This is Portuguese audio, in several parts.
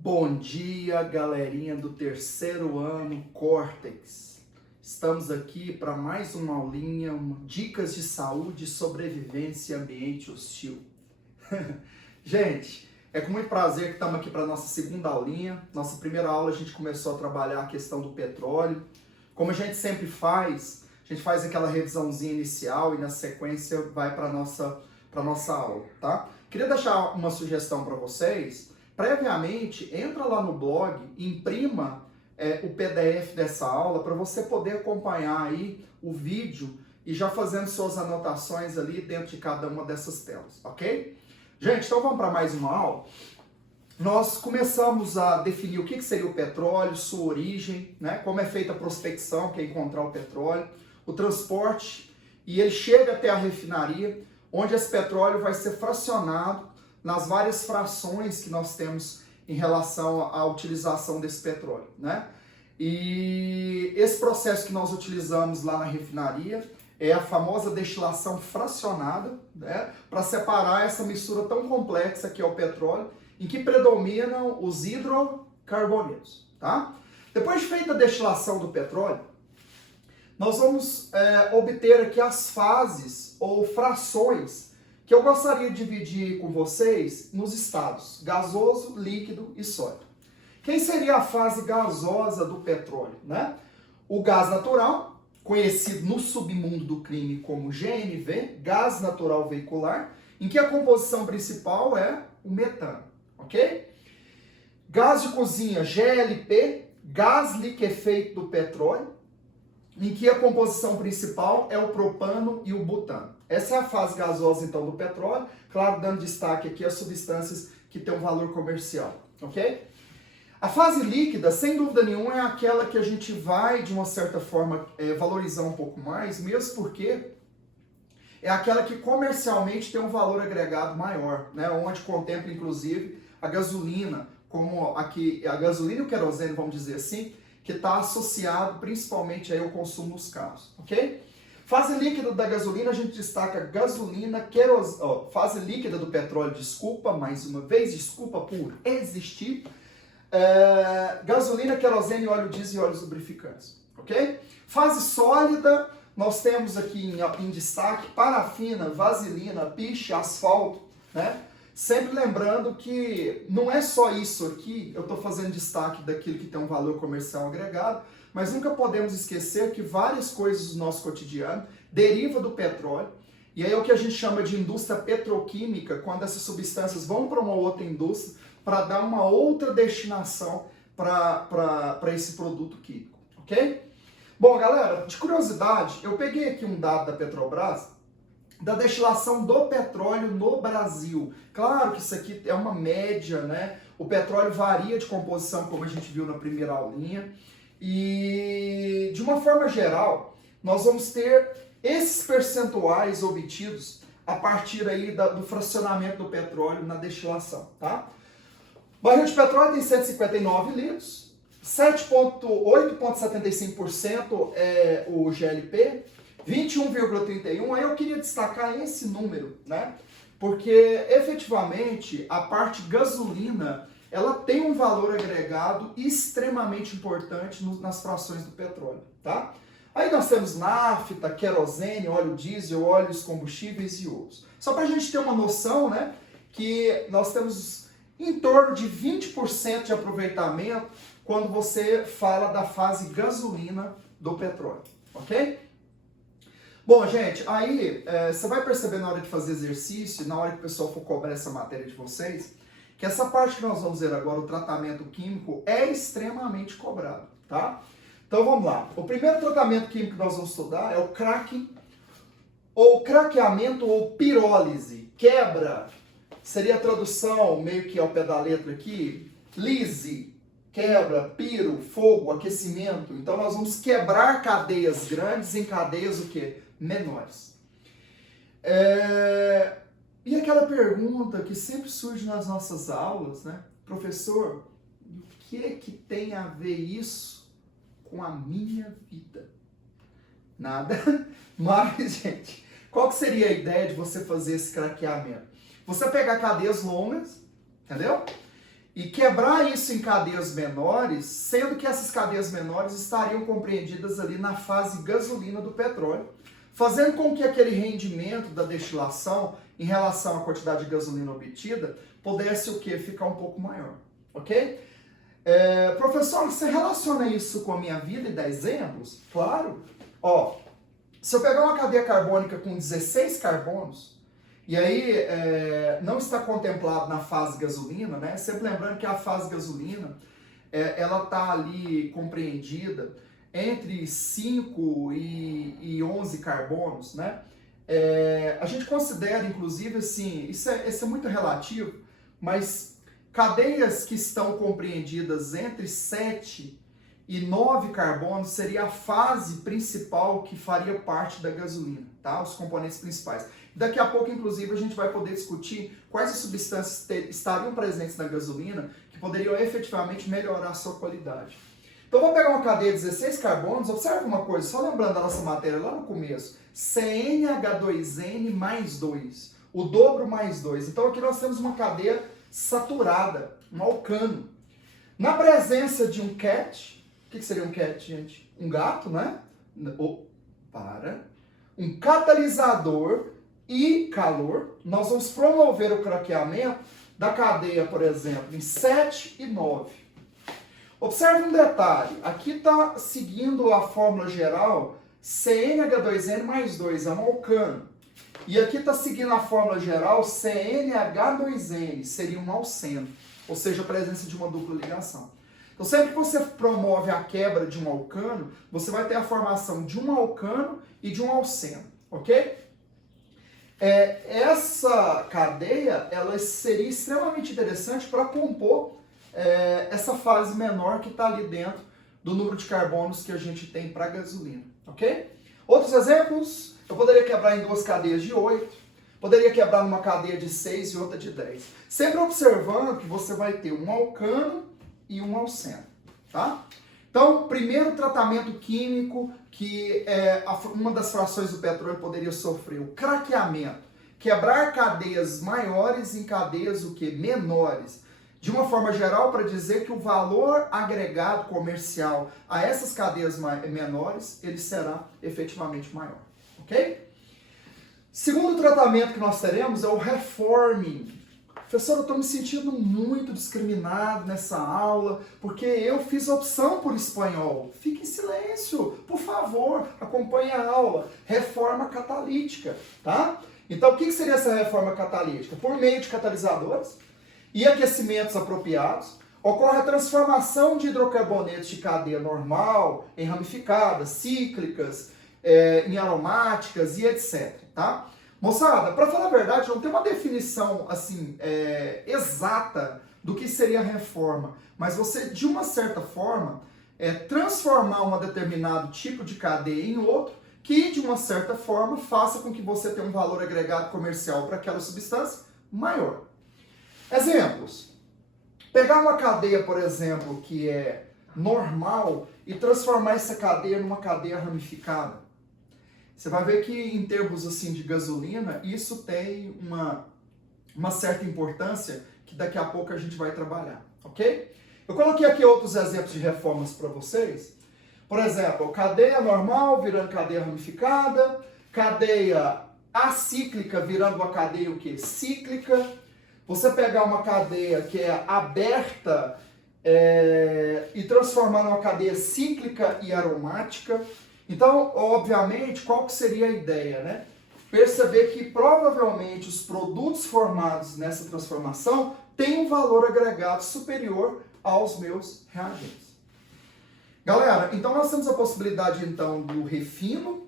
Bom dia, galerinha do terceiro ano Córtex. Estamos aqui para mais uma aulinha, dicas de saúde, sobrevivência e ambiente hostil. Gente, é com muito prazer que estamos aqui para a nossa segunda aulinha. Nossa primeira aula a gente começou a trabalhar a questão do petróleo. Como a gente sempre faz, a gente faz aquela revisãozinha inicial e na sequência vai para a nossa aula, tá? Queria deixar uma sugestão para vocês. Previamente, entra lá no blog, imprima o PDF dessa aula para você poder acompanhar aí o vídeo e já fazendo suas anotações ali dentro de cada uma dessas telas, ok? Gente, então vamos para mais uma aula. Nós começamos a definir o que seria o petróleo, sua origem, né? Como é feita a prospecção, que é encontrar o petróleo, o transporte, e ele chega até a refinaria, onde esse petróleo vai ser fracionado nas várias frações que nós temos em relação à utilização desse petróleo, né? E esse processo que nós utilizamos lá na refinaria é a famosa destilação fracionada, né? Para separar essa mistura tão complexa que é o petróleo, em que predominam os hidrocarbonetos, tá? Depois de feita a destilação do petróleo, nós vamos obter aqui as fases ou frações que eu gostaria de dividir com vocês nos estados gasoso, líquido e sólido. Quem seria a fase gasosa do petróleo, né? O gás natural, conhecido no submundo do crime como GNV, gás natural veicular, em que a composição principal é o metano, ok? Gás de cozinha, GLP, gás liquefeito do petróleo, em que a composição principal é o propano e o butano. Essa é a fase gasosa, então, do petróleo, claro, dando destaque aqui às substâncias que têm um valor comercial, ok? A fase líquida, sem dúvida nenhuma, é aquela que a gente vai, de uma certa forma, valorizar um pouco mais, mesmo porque é aquela que comercialmente tem um valor agregado maior, né? Onde contempla, inclusive, a gasolina, como aqui, a gasolina e o querosene, vamos dizer assim, que está associado principalmente aí ao consumo nos carros, ok? Fase líquida da gasolina, a gente destaca gasolina, querosene, fase líquida do petróleo, desculpa, mais uma vez, desculpa por existir, gasolina, querosene, óleo diesel e óleos lubrificantes, ok? Fase sólida, nós temos aqui em destaque parafina, vaselina, piche, asfalto, né? Sempre lembrando que não é só isso aqui, eu estou fazendo destaque daquilo que tem um valor comercial agregado, mas nunca podemos esquecer que várias coisas do nosso cotidiano derivam do petróleo, e aí é o que a gente chama de indústria petroquímica, quando essas substâncias vão para uma outra indústria para dar uma outra destinação para esse produto químico, ok? Bom, galera, de curiosidade, eu peguei aqui um dado da Petrobras, da destilação do petróleo no Brasil. Claro que isso aqui é uma média, né? O petróleo varia de composição, como a gente viu na primeira aulinha. E, de uma forma geral, nós vamos ter esses percentuais obtidos a partir aí do fracionamento do petróleo na destilação, tá? O barril de petróleo tem 159 litros, 8,75% é o GLP, 21,31, aí eu queria destacar esse número, né? Porque efetivamente a parte gasolina, ela tem um valor agregado extremamente importante nas frações do petróleo, tá? Aí nós temos nafta, querosene, óleo diesel, óleos combustíveis e outros. Só para a gente ter uma noção, né? Que nós temos em torno de 20% de aproveitamento quando você fala da fase gasolina do petróleo, ok? Bom, gente, aí você vai perceber na hora de fazer exercício, na hora que o pessoal for cobrar essa matéria de vocês, que essa parte que nós vamos ver agora, o tratamento químico, é extremamente cobrado, tá? Então vamos lá. O primeiro tratamento químico que nós vamos estudar é o cracking, ou craqueamento ou pirólise. Quebra, seria a tradução meio que ao pé da letra aqui, lise, quebra, piro, fogo, aquecimento. Então nós vamos quebrar cadeias grandes em cadeias o quê? Menores. E aquela pergunta que sempre surge nas nossas aulas, né? Professor, o que tem a ver isso com a minha vida? Nada. Mas, gente, qual que seria a ideia de você fazer esse craqueamento? Você pegar cadeias longas, entendeu? e quebrar isso em cadeias menores, sendo que essas cadeias menores estariam compreendidas ali na fase gasolina do petróleo, fazendo com que aquele rendimento da destilação em relação à quantidade de gasolina obtida pudesse o quê? Ficar um pouco maior, ok? Professor, você relaciona isso com a minha vida e dá exemplos? Claro. Ó, se eu pegar uma cadeia carbônica com 16 carbonos, e aí não está contemplado na fase gasolina, né? Sempre lembrando que a fase gasolina, ela está ali compreendida entre 5 e 11 carbonos, né? A gente considera, inclusive, assim, isso é muito relativo, mas cadeias que estão compreendidas entre 7 e 9 carbonos seria a fase principal que faria parte da gasolina, tá? Os componentes principais. Daqui a pouco, inclusive, a gente vai poder discutir quais as substâncias estariam presentes na gasolina que poderiam efetivamente melhorar a sua qualidade. Então, vou pegar uma cadeia de 16 carbonos, observe uma coisa, só lembrando da nossa matéria lá no começo, CnH2n mais 2, o dobro mais 2. Então, aqui nós temos uma cadeia saturada, um alcano. Na presença de um cat, o que seria um cat, gente? Um gato, né? Um catalisador e calor, nós vamos promover o craqueamento da cadeia, por exemplo, em 7 e 9. Observe um detalhe, aqui está seguindo a fórmula geral CnH2n mais 2, é um alcano. E aqui está seguindo a fórmula geral CnH2n, seria um alceno, ou seja, a presença de uma dupla ligação. Então, sempre que você promove a quebra de um alcano, você vai ter a formação de um alcano e de um alceno, ok? Essa cadeia, ela seria extremamente interessante para compor essa fase menor que está ali dentro do número de carbonos que a gente tem para a gasolina, ok? Outros exemplos, eu poderia quebrar em duas cadeias de 8, poderia quebrar numa cadeia de 6 e outra de 10. Sempre observando que você vai ter um alcano e um alceno, tá? Então, primeiro tratamento químico que uma das frações do petróleo poderia sofrer, o craqueamento. Quebrar cadeias maiores em cadeias o quê? Menores. De uma forma geral, para dizer que o valor agregado comercial a essas cadeias menores, ele será efetivamente maior, ok? Segundo tratamento que nós teremos é o reforming. Professor, eu estou me sentindo muito discriminado nessa aula, porque eu fiz opção por espanhol. Fique em silêncio, por favor, acompanhe a aula. Reforma catalítica, tá? Então, o que seria essa reforma catalítica? Por meio de catalisadores e aquecimentos apropriados, ocorre a transformação de hidrocarbonetos de cadeia normal em ramificadas, cíclicas, em aromáticas e etc, tá? Moçada, para falar a verdade, não tem uma definição assim exata do que seria a reforma, mas você, de uma certa forma, transformar um determinado tipo de cadeia em outro, que de uma certa forma faça com que você tenha um valor agregado comercial para aquela substância maior. Exemplos. Pegar uma cadeia, por exemplo, que é normal e transformar essa cadeia numa cadeia ramificada. Você vai ver que em termos assim de gasolina, isso tem uma certa importância que daqui a pouco a gente vai trabalhar, ok? Eu coloquei aqui outros exemplos de reformas para vocês. Por exemplo, cadeia normal virando cadeia ramificada, cadeia acíclica virando uma cadeia o quê? Cíclica. Você pegar uma cadeia que é aberta e transformar numa cadeia cíclica e aromática. Então, obviamente, qual que seria a ideia, né? Perceber que provavelmente os produtos formados nessa transformação têm um valor agregado superior aos meus reagentes. Galera, então nós temos a possibilidade então do refino,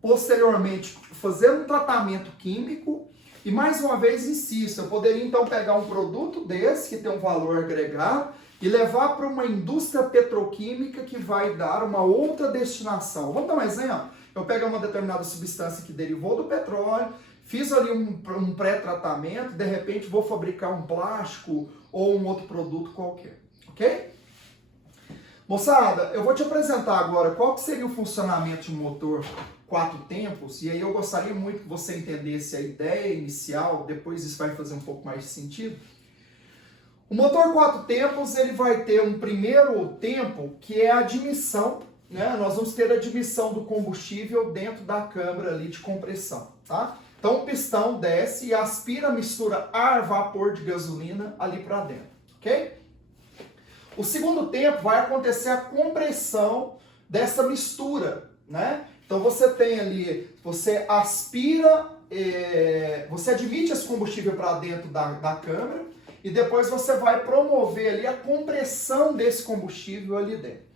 posteriormente fazer um tratamento químico e mais uma vez insisto, eu poderia então pegar um produto desse que tem um valor agregado e levar para uma indústria petroquímica que vai dar uma outra destinação. Vamos dar um exemplo? Eu pego uma determinada substância que derivou do petróleo, fiz ali um pré-tratamento, de repente vou fabricar um plástico ou um outro produto qualquer, ok? Moçada, eu vou te apresentar agora qual que seria o funcionamento de um motor 4 tempos, e aí eu gostaria muito que você entendesse a ideia inicial, depois isso vai fazer um pouco mais de sentido. O motor 4 tempos, ele vai ter um primeiro tempo que é a admissão, né? Nós vamos ter a admissão do combustível dentro da câmara ali de compressão, tá? Então o pistão desce e aspira a mistura ar-vapor de gasolina ali para dentro, ok? O segundo tempo vai acontecer a compressão dessa mistura, né? Então você tem ali, você aspira, você admite esse combustível para dentro da câmara, e depois você vai promover ali a compressão desse combustível ali dentro.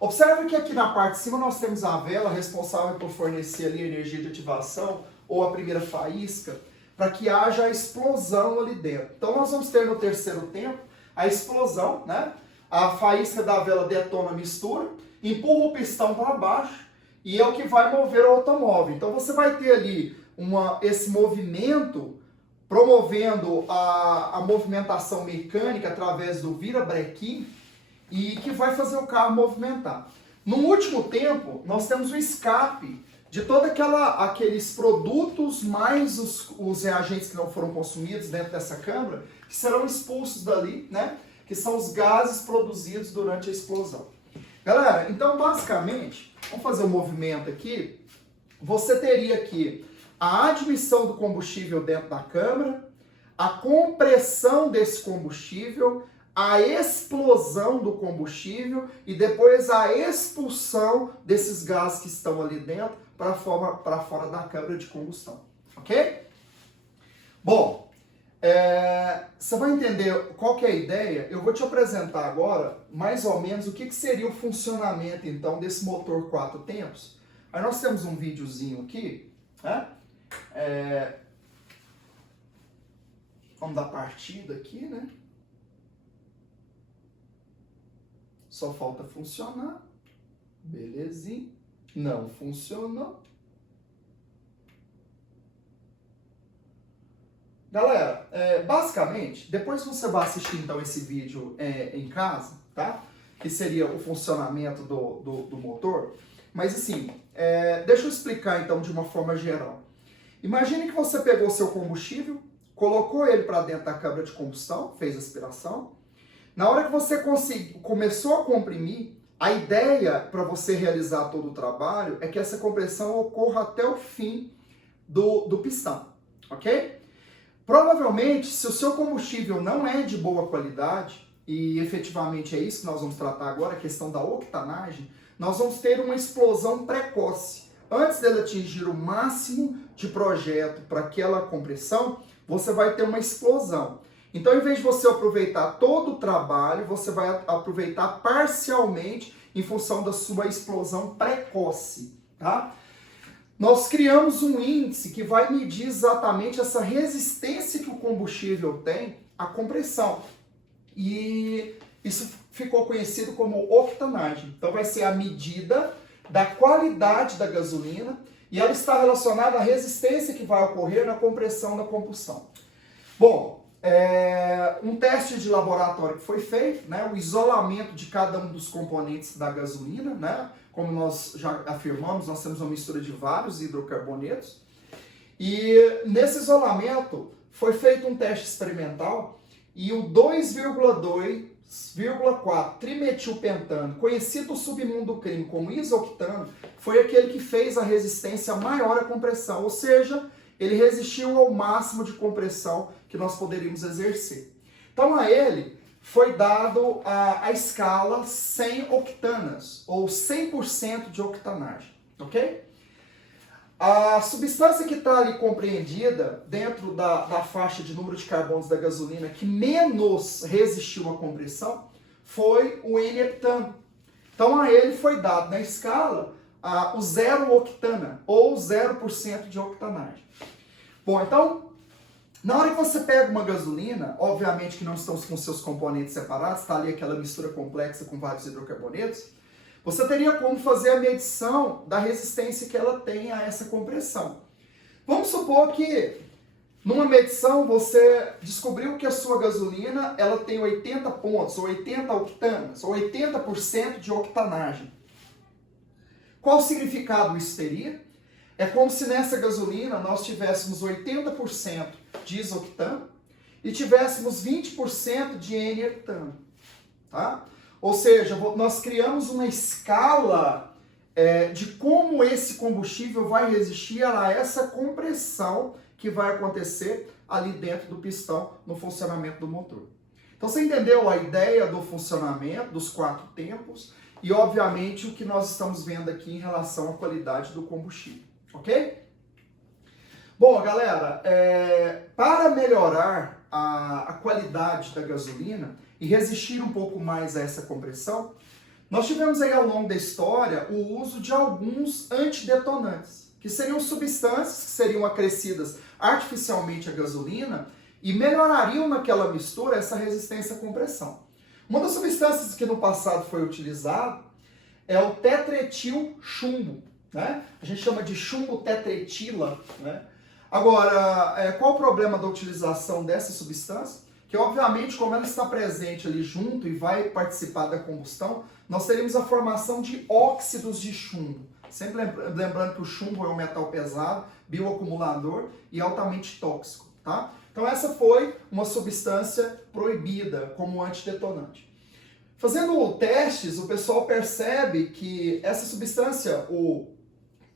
Observe que aqui na parte de cima nós temos a vela responsável por fornecer ali a energia de ativação ou a primeira faísca para que haja a explosão ali dentro. Então nós vamos ter no terceiro tempo a explosão, né? A faísca da vela detona a mistura, empurra o pistão para baixo e é o que vai mover o automóvel. Então você vai ter ali esse movimento promovendo a movimentação mecânica através do virabrequim e que vai fazer o carro movimentar. No último tempo, nós temos o escape de todos aqueles produtos mais os reagentes que não foram consumidos dentro dessa câmara, que serão expulsos dali, né? Que são os gases produzidos durante a explosão. Galera, então basicamente, vamos fazer um movimento aqui, você teria aqui a admissão do combustível dentro da câmara, a compressão desse combustível, a explosão do combustível e depois a expulsão desses gases que estão ali dentro para fora da câmara de combustão, ok? Bom, você vai entender qual que é a ideia. Eu vou te apresentar agora mais ou menos o que seria o funcionamento então desse motor 4 tempos. Aí nós temos um videozinho aqui, né? Vamos dar partida aqui, né? Só falta funcionar. Belezinha. Não funcionou. Galera, basicamente, depois você vai assistir então esse vídeo em casa, tá? Que seria o funcionamento do motor. Mas assim, deixa eu explicar então de uma forma geral. Imagine que você pegou seu combustível, colocou ele para dentro da câmara de combustão, fez aspiração. Na hora que você começou a comprimir, a ideia para você realizar todo o trabalho é que essa compressão ocorra até o fim do pistão, ok? Provavelmente, se o seu combustível não é de boa qualidade, e efetivamente é isso que nós vamos tratar agora, a questão da octanagem, nós vamos ter uma explosão precoce. Antes dele atingir o máximo de projeto para aquela compressão, você vai ter uma explosão. Então, em vez de você aproveitar todo o trabalho, você vai aproveitar parcialmente em função da sua explosão precoce, tá? Nós criamos um índice que vai medir exatamente essa resistência que o combustível tem à compressão. E isso ficou conhecido como octanagem. Então, vai ser a medida da qualidade da gasolina e ela está relacionada à resistência que vai ocorrer na compressão da combustão. Bom, um teste de laboratório que foi feito, né, o isolamento de cada um dos componentes da gasolina, né, como nós já afirmamos, nós temos uma mistura de vários hidrocarbonetos, e nesse isolamento foi feito um teste experimental e o 2,4 trimetilpentano, conhecido no submundo do crime como isoctano, foi aquele que fez a resistência maior à compressão, ou seja, ele resistiu ao máximo de compressão que nós poderíamos exercer. Então a ele foi dado a escala 100 octanas, ou 100% de octanagem, ok? A substância que está ali compreendida dentro da faixa de número de carbonos da gasolina que menos resistiu à compressão foi o N-heptano. Então a ele foi dado na escala o 0 octana, ou 0% de octanagem. Bom, então, na hora que você pega uma gasolina, obviamente que não estão com seus componentes separados, está ali aquela mistura complexa com vários hidrocarbonetos, você teria como fazer a medição da resistência que ela tem a essa compressão. Vamos supor que numa medição você descobriu que a sua gasolina ela tem 80 pontos, ou 80 octanas, ou 80% de octanagem. Qual significado isso teria? É como se nessa gasolina nós tivéssemos 80% de isoctano e tivéssemos 20% de N-heptano, tá? Ou seja, nós criamos uma escala de como esse combustível vai resistir a essa compressão que vai acontecer ali dentro do pistão no funcionamento do motor. Então você entendeu a ideia do funcionamento dos 4 tempos e obviamente o que nós estamos vendo aqui em relação à qualidade do combustível, ok? Bom, galera, para melhorar a qualidade da gasolina e resistir um pouco mais a essa compressão, nós tivemos aí ao longo da história o uso de alguns antidetonantes, que seriam substâncias que seriam acrescidas artificialmente à gasolina e melhorariam naquela mistura essa resistência à compressão. Uma das substâncias que no passado foi utilizado é o tetretil chumbo, né? A gente chama de chumbo tetretila, né? Agora, qual o problema da utilização dessa substância? Que obviamente, como ela está presente ali junto e vai participar da combustão, nós teremos a formação de óxidos de chumbo. Sempre lembrando que o chumbo é um metal pesado, bioacumulador e altamente tóxico, tá? Então essa foi uma substância proibida como antidetonante. Fazendo testes, o pessoal percebe que essa substância, o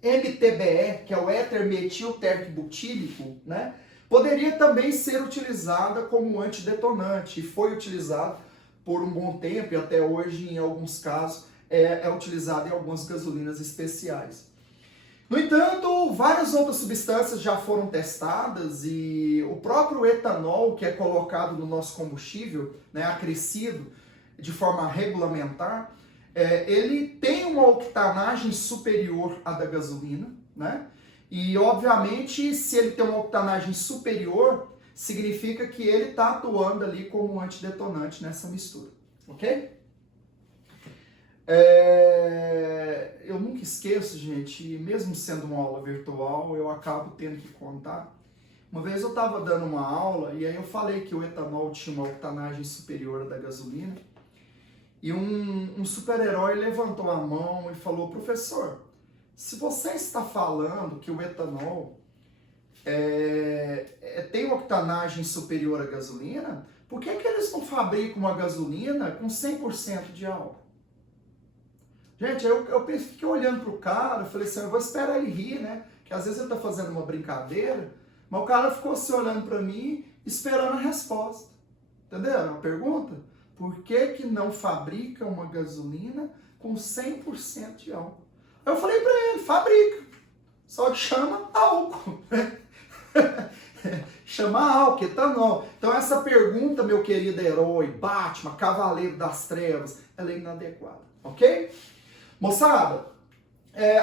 MTBE, que é o éter-metilterquibutílico, né, poderia também ser utilizada como antidetonante e foi utilizado por um bom tempo e até hoje, em alguns casos, é utilizado em algumas gasolinas especiais. No entanto, várias outras substâncias já foram testadas e o próprio etanol, que é colocado no nosso combustível, né, acrescido de forma regulamentar, ele tem uma octanagem superior à da gasolina, né? E, obviamente, se ele tem uma octanagem superior, significa que ele está atuando ali como antidetonante nessa mistura, ok? Eu nunca esqueço, gente, mesmo sendo uma aula virtual, eu acabo tendo que contar. Uma vez eu estava dando uma aula e aí eu falei que o etanol tinha uma octanagem superior à da gasolina e um super-herói levantou a mão e falou: professor, se você está falando que o etanol tem uma octanagem superior à gasolina, por que eles não fabricam uma gasolina com 100% de álcool? Gente, eu fiquei olhando pro cara, eu falei assim, eu vou esperar ele rir, né? Que às vezes ele tá fazendo uma brincadeira, mas o cara ficou assim olhando para mim, esperando a resposta. Entenderam a pergunta? Por que não fabrica uma gasolina com 100% de álcool? Aí eu falei para ele, fabrica, só que chama álcool. Chama álcool, etanol. Então essa pergunta, meu querido herói, Batman, Cavaleiro das Trevas, ela é inadequada, ok? Moçada,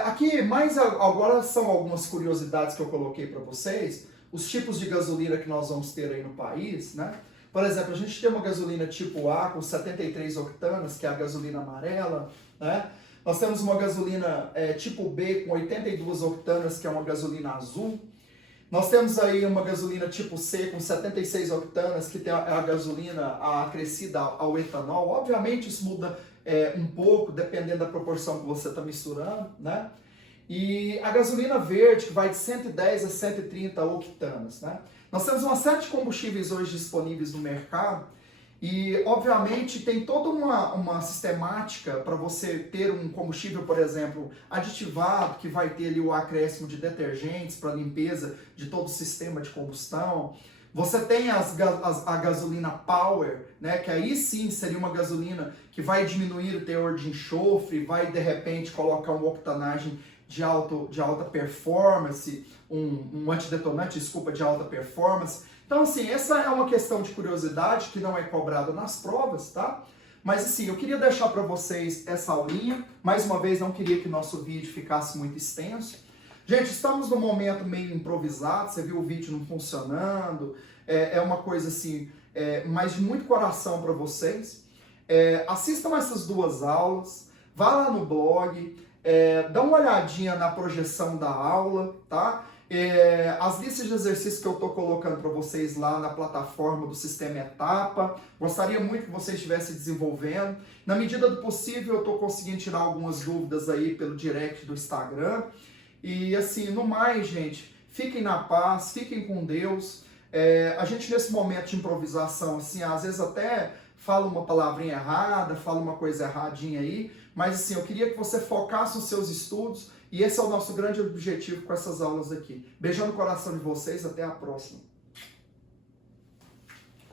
aqui mais agora são algumas curiosidades que eu coloquei para vocês, os tipos de gasolina que nós vamos ter aí no país, né? Por exemplo, a gente tem uma gasolina tipo A com 73 octanas, que é a gasolina amarela, né? Nós temos uma gasolina tipo B com 82 octanas, que é uma gasolina azul. Nós temos aí uma gasolina tipo C com 76 octanas, que tem a gasolina acrescida ao etanol. Obviamente isso muda um pouco, dependendo da proporção que você está misturando, né? E a gasolina verde, que vai de 110 a 130 octanas, né? Nós temos uma série de combustíveis hoje disponíveis no mercado e, obviamente, tem toda uma sistemática para você ter um combustível, por exemplo, aditivado, que vai ter ali o acréscimo de detergentes para limpeza de todo o sistema de combustão. Você tem a gasolina Power, né, que aí sim seria uma gasolina que vai diminuir o teor de enxofre, vai de repente colocar uma octanagem de alta performance, um antidetonante, desculpa, de alta performance. Então, assim, essa é uma questão de curiosidade que não é cobrada nas provas, tá? Mas, assim, eu queria deixar para vocês essa aulinha. Mais uma vez, não queria que nosso vídeo ficasse muito extenso. Gente, estamos num momento meio improvisado, você viu o vídeo não funcionando, é uma coisa assim, mas de muito coração para vocês. Assistam essas 2 aulas, vá lá no blog, dá uma olhadinha na projeção da aula, tá? As listas de exercícios que eu estou colocando para vocês lá na plataforma do Sistema Etapa, gostaria muito que vocês estivessem desenvolvendo. Na medida do possível, eu estou conseguindo tirar algumas dúvidas aí pelo direct do Instagram. E assim, no mais, gente, fiquem na paz, fiquem com Deus. A gente nesse momento de improvisação, assim, às vezes até fala uma palavrinha errada, fala uma coisa erradinha aí, mas assim, eu queria que você focasse nos seus estudos e esse é o nosso grande objetivo com essas aulas aqui. Beijão no coração de vocês, até a próxima.